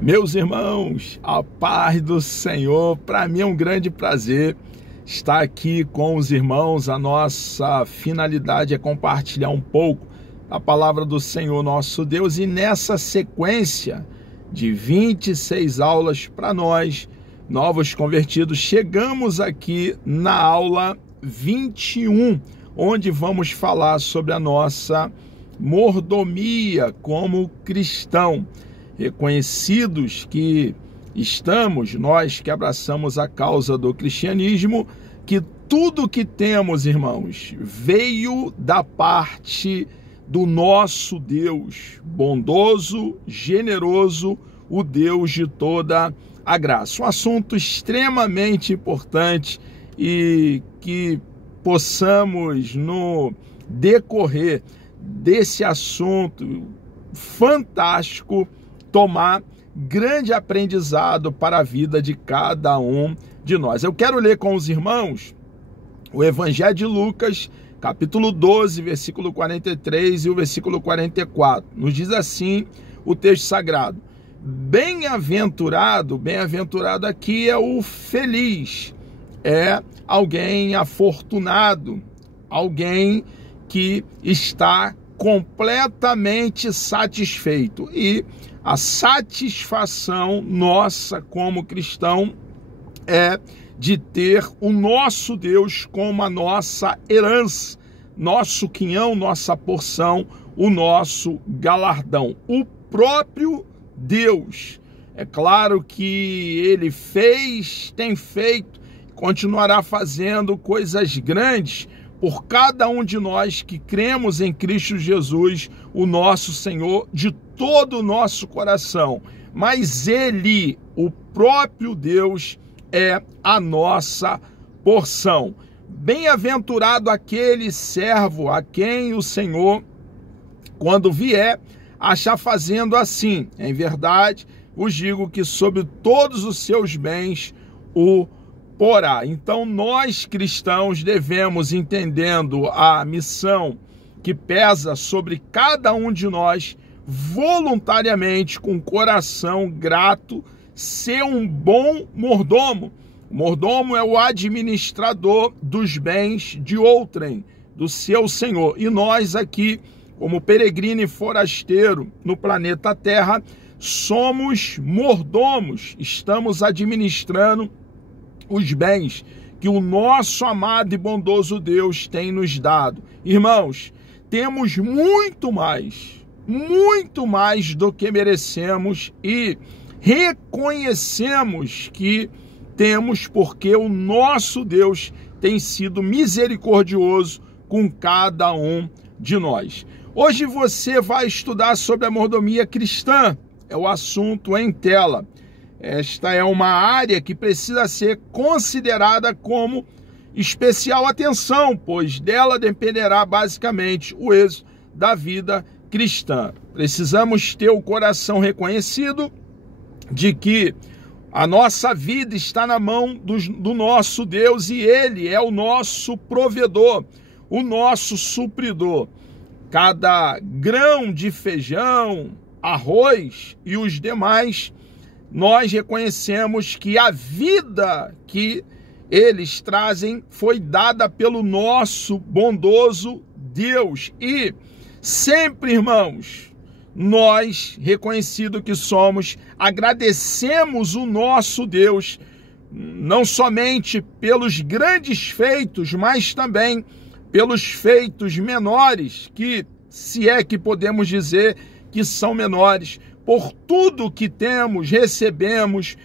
Meus irmãos, a paz do Senhor, para mim é um grande prazer estar aqui com os irmãos. A nossa finalidade é compartilhar um pouco a palavra do Senhor nosso Deus, e nessa sequência de 26 aulas para nós, novos convertidos, chegamos aqui na aula 21, onde vamos falar sobre a nossa mordomia como cristão. Reconhecidos que estamos, nós que abraçamos a causa do cristianismo, que tudo que temos, irmãos, veio da parte do nosso Deus, bondoso, generoso, o Deus de toda a graça. Um assunto extremamente importante e que possamos, no decorrer desse assunto fantástico, tomar grande aprendizado para a vida de cada um de nós. Eu quero ler com os irmãos o Evangelho de Lucas, capítulo 12, versículo 43 e o versículo 44. Nos diz assim o texto sagrado: bem-aventurado aqui é o feliz, é alguém afortunado, alguém que está completamente satisfeito. E a satisfação nossa como cristão é de ter o nosso Deus como a nossa herança, nosso quinhão, nossa porção, o nosso galardão, o próprio Deus. É claro que Ele fez, tem feito, continuará fazendo coisas grandes por cada um de nós que cremos em Cristo Jesus, o nosso Senhor, de todo o nosso coração. Mas Ele, o próprio Deus, é a nossa porção. Bem-aventurado aquele servo a quem o Senhor, quando vier, achar fazendo assim. Em verdade, vos digo que sobre todos os seus bens o porá. Então nós cristãos devemos, entendendo a missão que pesa sobre cada um de nós, voluntariamente, com coração grato, ser um bom mordomo. O mordomo é o administrador dos bens de outrem, do seu Senhor. E nós aqui, como peregrino e forasteiro no planeta Terra, somos mordomos, estamos administrando os bens que o nosso amado e bondoso Deus tem nos dado. Irmãos, temos muito mais do que merecemos e reconhecemos que temos, porque o nosso Deus tem sido misericordioso com cada um de nós. Hoje você vai estudar sobre a mordomia cristã, é o assunto em tela. Esta é uma área que precisa ser considerada como especial atenção, pois dela dependerá basicamente o êxito da vida cristã. Precisamos ter o coração reconhecido de que a nossa vida está na mão do nosso Deus e Ele é o nosso provedor, o nosso supridor. Cada grão de feijão, arroz e os demais, nós reconhecemos que a vida que eles trazem foi dada pelo nosso bondoso Deus. E sempre, irmãos, nós, reconhecido que somos, agradecemos o nosso Deus, não somente pelos grandes feitos, mas também pelos feitos menores, que, se é que podemos dizer que são menores, por tudo que temos, recebemos,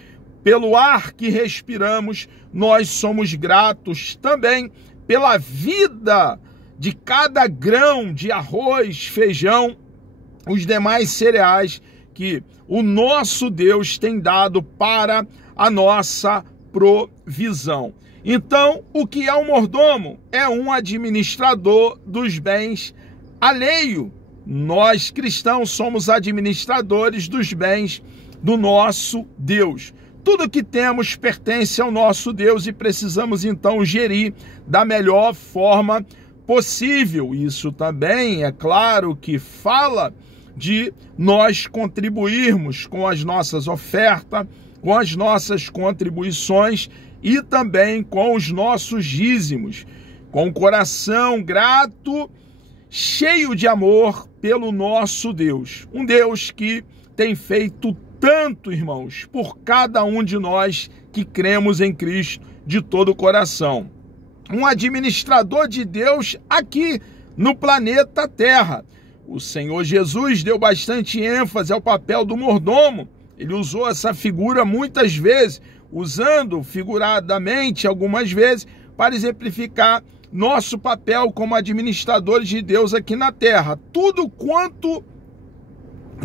pelo ar que respiramos, nós somos gratos também pela vida de cada grão de arroz, feijão, os demais cereais que o nosso Deus tem dado para a nossa provisão. Então, o que é um mordomo? É um administrador dos bens alheio. Nós cristãos somos administradores dos bens do nosso Deus. Tudo que temos pertence ao nosso Deus e precisamos então gerir da melhor forma possível. Isso também, é claro, que fala de nós contribuirmos com as nossas ofertas, com as nossas contribuições e também com os nossos dízimos, com o coração grato, cheio de amor pelo nosso Deus. Um Deus que tem feito tanto, irmãos, por cada um de nós que cremos em Cristo de todo o coração. Um administrador de Deus aqui no planeta Terra. O Senhor Jesus deu bastante ênfase ao papel do mordomo. Ele usou essa figura muitas vezes, usando figuradamente algumas vezes, para exemplificar nosso papel como administradores de Deus aqui na terra. Tudo quanto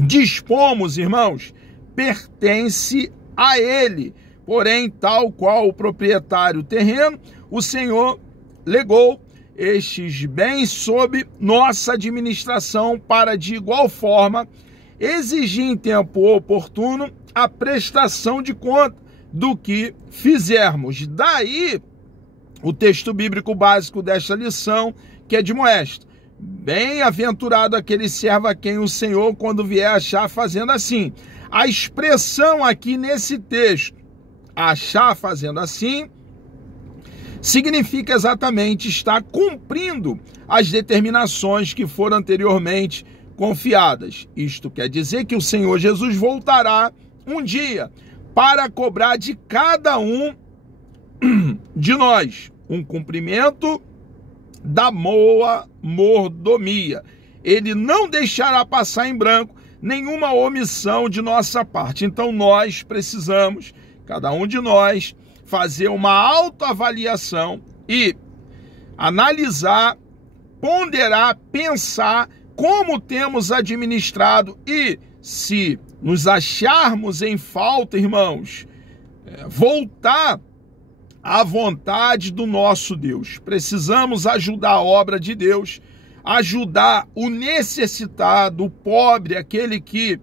dispomos, irmãos, pertence a Ele. Porém, tal qual o proprietário terreno, o Senhor legou estes bens sob nossa administração para, de igual forma, exigir em tempo oportuno a prestação de conta do que fizermos. Daí, o texto bíblico básico desta lição, que é de Moeste. Bem-aventurado aquele servo a quem o Senhor, quando vier, achar fazendo assim. A expressão aqui nesse texto, achar fazendo assim, significa exatamente estar cumprindo as determinações que foram anteriormente confiadas. Isto quer dizer que o Senhor Jesus voltará um dia para cobrar de cada um de nós um cumprimento da boa mordomia. Ele não deixará passar em branco nenhuma omissão de nossa parte. Então nós precisamos, cada um de nós, fazer uma autoavaliação e analisar, ponderar, pensar como temos administrado e, se nos acharmos em falta, irmãos, voltar à vontade do nosso Deus. Precisamos ajudar a obra de Deus, ajudar o necessitado, o pobre, aquele que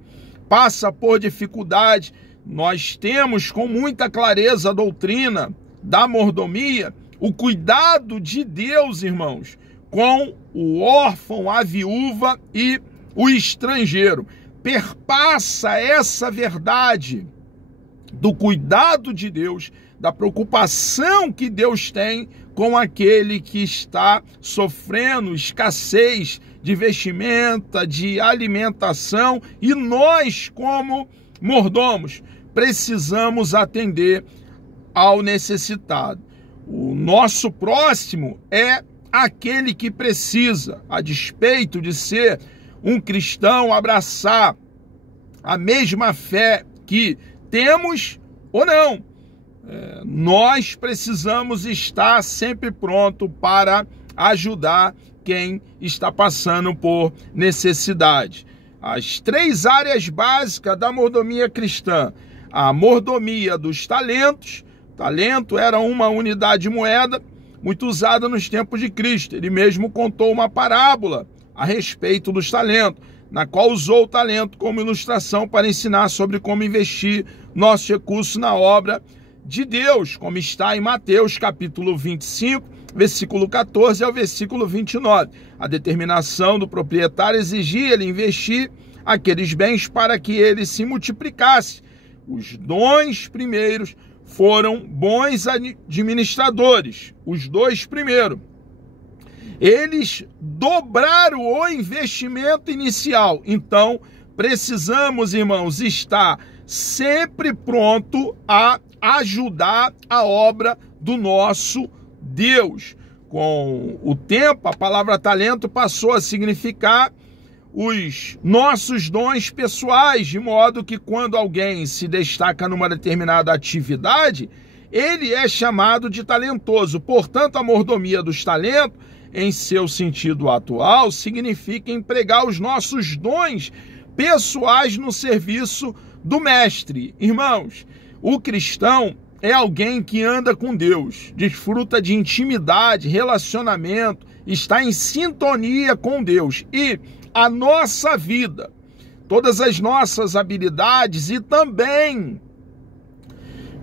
passa por dificuldade. Nós temos com muita clareza a doutrina da mordomia, o cuidado de Deus, irmãos, com o órfão, a viúva e o estrangeiro. Perpassa essa verdade do cuidado de Deus, da preocupação que Deus tem com aquele que está sofrendo escassez de vestimenta, de alimentação, e nós, como mordomos, precisamos atender ao necessitado. O nosso próximo é aquele que precisa, a despeito de ser um cristão, abraçar a mesma fé que temos ou não. Nós precisamos estar sempre pronto para ajudar quem está passando por necessidade. As 3 áreas básicas da mordomia cristã: a mordomia dos talentos. Talento era uma unidade de moeda muito usada nos tempos de Cristo. Ele mesmo contou uma parábola a respeito dos talentos, na qual usou o talento como ilustração para ensinar sobre como investir nossos recursos na obra de Deus, como está em Mateus capítulo 25, versículo 14 ao versículo 29. A determinação do proprietário exigia ele investir aqueles bens para que ele se multiplicasse. Os dons primeiros foram bons administradores, os 2 primeiros. Eles dobraram o investimento inicial. Então, precisamos, irmãos, estar sempre pronto a ajudar a obra do nosso Deus. Com o tempo, a palavra talento passou a significar os nossos dons pessoais, de modo que quando alguém se destaca numa determinada atividade, ele é chamado de talentoso. Portanto, a mordomia dos talentos, em seu sentido atual, significa empregar os nossos dons pessoais no serviço do mestre. Irmãos, o cristão é alguém que anda com Deus, desfruta de intimidade, relacionamento, está em sintonia com Deus. E a nossa vida, todas as nossas habilidades e também,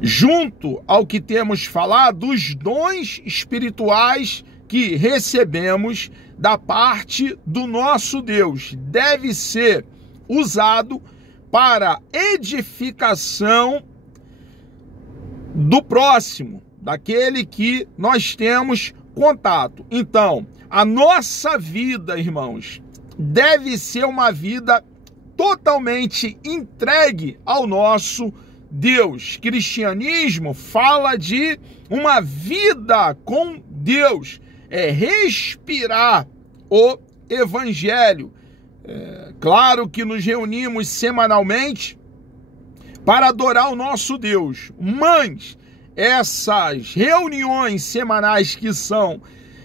junto ao que temos falado, dos dons espirituais que recebemos da parte do nosso Deus, deve ser usado para edificação do próximo, daquele que nós temos contato. Então, a nossa vida, irmãos, deve ser uma vida totalmente entregue ao nosso Deus. Cristianismo fala de uma vida com Deus, é respirar o Evangelho. Claro que nos reunimos semanalmente para adorar o nosso Deus, mas essas reuniões semanais que são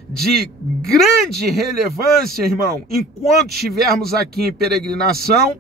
de grande relevância, irmão, enquanto estivermos aqui em peregrinação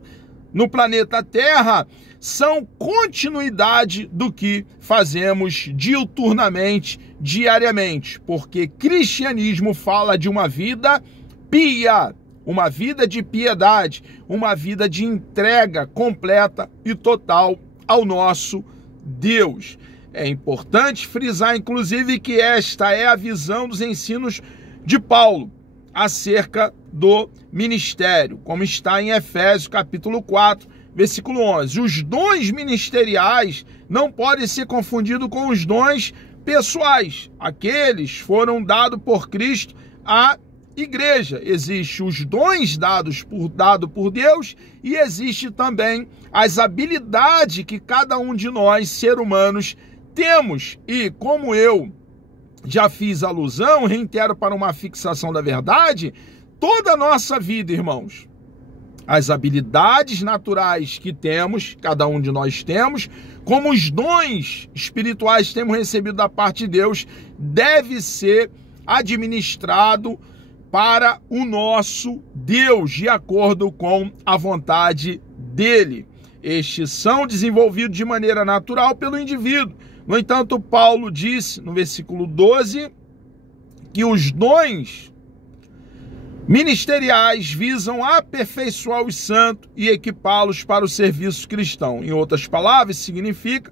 no planeta Terra, são continuidade do que fazemos diuturnamente, diariamente, porque cristianismo fala de uma vida pia, uma vida de piedade, uma vida de entrega completa e total ao nosso Deus. É importante frisar, inclusive, que esta é a visão dos ensinos de Paulo acerca do ministério, como está em Efésios capítulo 4, versículo 11. Os dons ministeriais não podem ser confundidos com os dons pessoais. Aqueles foram dados por Cristo à igreja. Existem os dons dados por Deus e existe também as habilidades que cada um de nós, seres humanos, temos. E como eu já fiz alusão, reitero para uma fixação da verdade, toda a nossa vida, irmãos, as habilidades naturais que temos, cada um de nós temos, como os dons espirituais que temos recebido da parte de Deus, deve ser administrado para o nosso Deus, de acordo com a vontade dele. Estes são desenvolvidos de maneira natural pelo indivíduo. No entanto, Paulo disse no versículo 12 que os dons ministeriais visam aperfeiçoar os santos e equipá-los para o serviço cristão. Em outras palavras, significa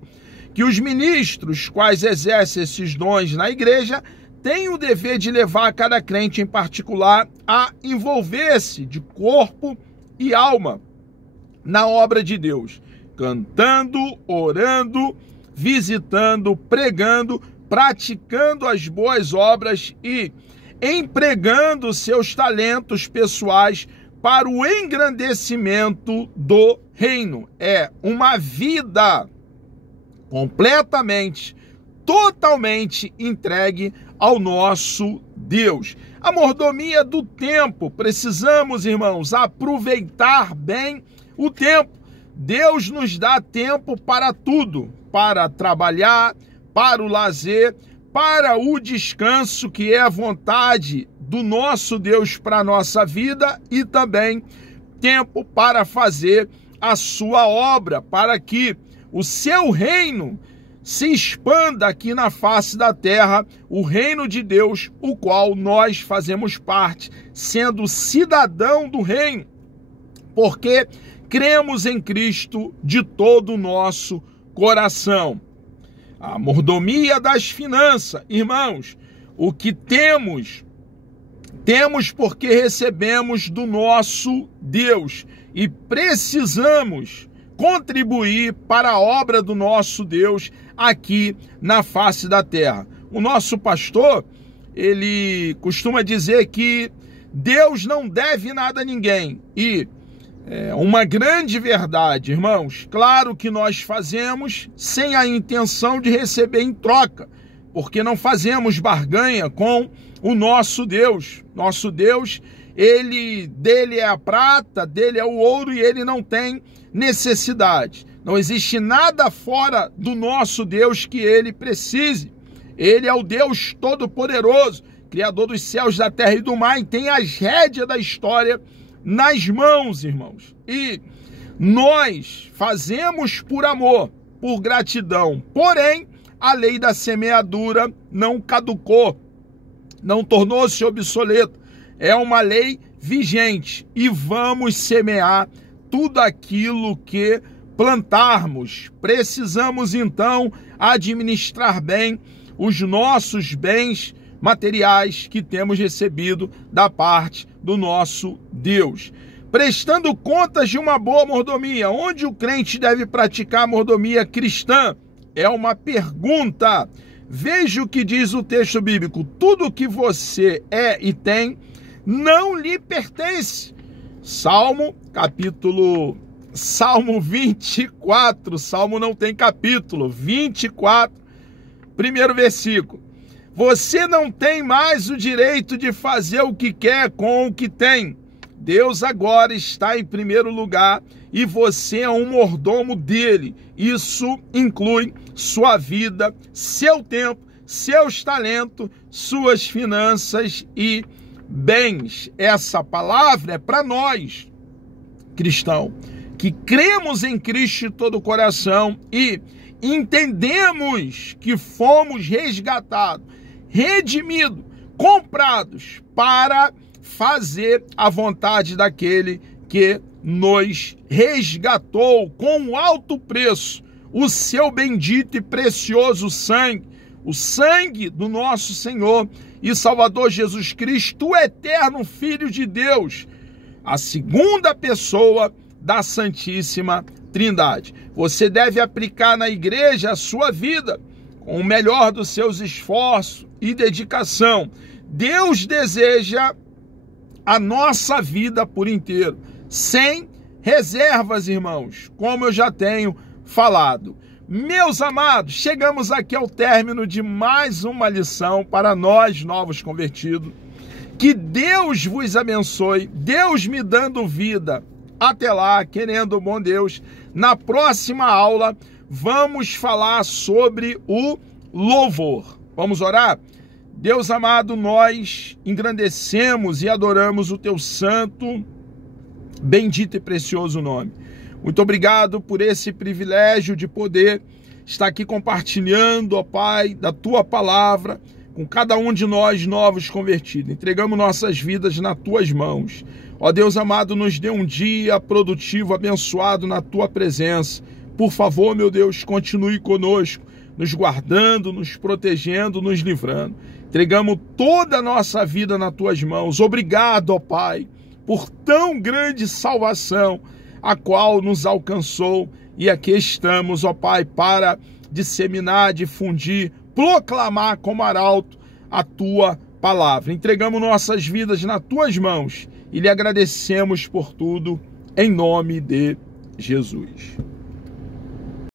que os ministros, quais exercem esses dons na igreja, têm o dever de levar cada crente em particular a envolver-se de corpo e alma na obra de Deus, cantando, orando, visitando, pregando, praticando as boas obras e empregando seus talentos pessoais para o engrandecimento do reino. É uma vida completamente, totalmente entregue ao nosso Deus. A mordomia do tempo. Precisamos, irmãos, aproveitar bem o tempo. Deus nos dá tempo para tudo, para trabalhar, para o lazer, para o descanso, que é a vontade do nosso Deus para a nossa vida, e também tempo para fazer a sua obra, para que o seu reino se expanda aqui na face da terra, o reino de Deus, o qual nós fazemos parte, sendo cidadão do reino, porque cremos em Cristo de todo o nosso coração. A mordomia das finanças, irmãos, o que temos porque recebemos do nosso Deus e precisamos contribuir para a obra do nosso Deus aqui na face da terra. O nosso pastor, ele costuma dizer que Deus não deve nada a ninguém, e é uma grande verdade, irmãos. Claro que nós fazemos sem a intenção de receber em troca, porque não fazemos barganha com o nosso Deus. Nosso Deus, dele é a prata, dele é o ouro, e ele não tem necessidade. Não existe nada fora do nosso Deus que ele precise. Ele é o Deus Todo-Poderoso, Criador dos céus, da terra e do mar, e tem as rédeas da história nas mãos, irmãos. E nós fazemos por amor, por gratidão. Porém, a lei da semeadura não caducou, não tornou-se obsoleta. É uma lei vigente e vamos semear tudo aquilo que plantarmos. Precisamos, então, administrar bem os nossos bens materiais que temos recebido da parte do nosso Deus. prestando contas de uma boa mordomia. Onde o crente deve praticar a mordomia cristã? É uma pergunta. Veja o que diz o texto bíblico. Tudo que você é e tem não lhe pertence. Salmo 24. Salmo não tem capítulo. 24, primeiro versículo. Você não tem mais o direito de fazer o que quer com o que tem. Deus agora está em primeiro lugar e você é um mordomo dele. Isso inclui sua vida, seu tempo, seus talentos, suas finanças e bens. Essa palavra é para nós, cristão, que cremos em Cristo de todo o coração e entendemos que fomos resgatados, redimidos, comprados para fazer a vontade daquele que nos resgatou com um alto preço, o seu bendito e precioso sangue, o sangue do nosso Senhor e Salvador Jesus Cristo, o eterno Filho de Deus, a segunda pessoa da Santíssima Trindade. Você deve aplicar na igreja a sua vida com o melhor dos seus esforços e dedicação. Deus deseja a nossa vida por inteiro, sem reservas, irmãos, como eu já tenho falado. Meus amados, chegamos aqui ao término de mais uma lição para nós novos convertidos. Que Deus vos abençoe, Deus me dando vida. Até lá, querendo o bom Deus, na próxima aula vamos falar sobre o louvor. Vamos orar? Deus amado, nós engrandecemos e adoramos o teu santo, bendito e precioso nome. Muito obrigado por esse privilégio de poder estar aqui compartilhando, ó Pai, da tua palavra com cada um de nós novos convertidos. Entregamos nossas vidas nas tuas mãos. Ó Deus amado, nos dê um dia produtivo, abençoado na tua presença. Por favor, meu Deus, continue conosco, nos guardando, nos protegendo, nos livrando. Entregamos toda a nossa vida nas tuas mãos. Obrigado, ó Pai, por tão grande salvação, a qual nos alcançou. E aqui estamos, ó Pai, para disseminar, difundir, proclamar como arauto a tua palavra. Entregamos nossas vidas nas tuas mãos e lhe agradecemos por tudo, em nome de Jesus.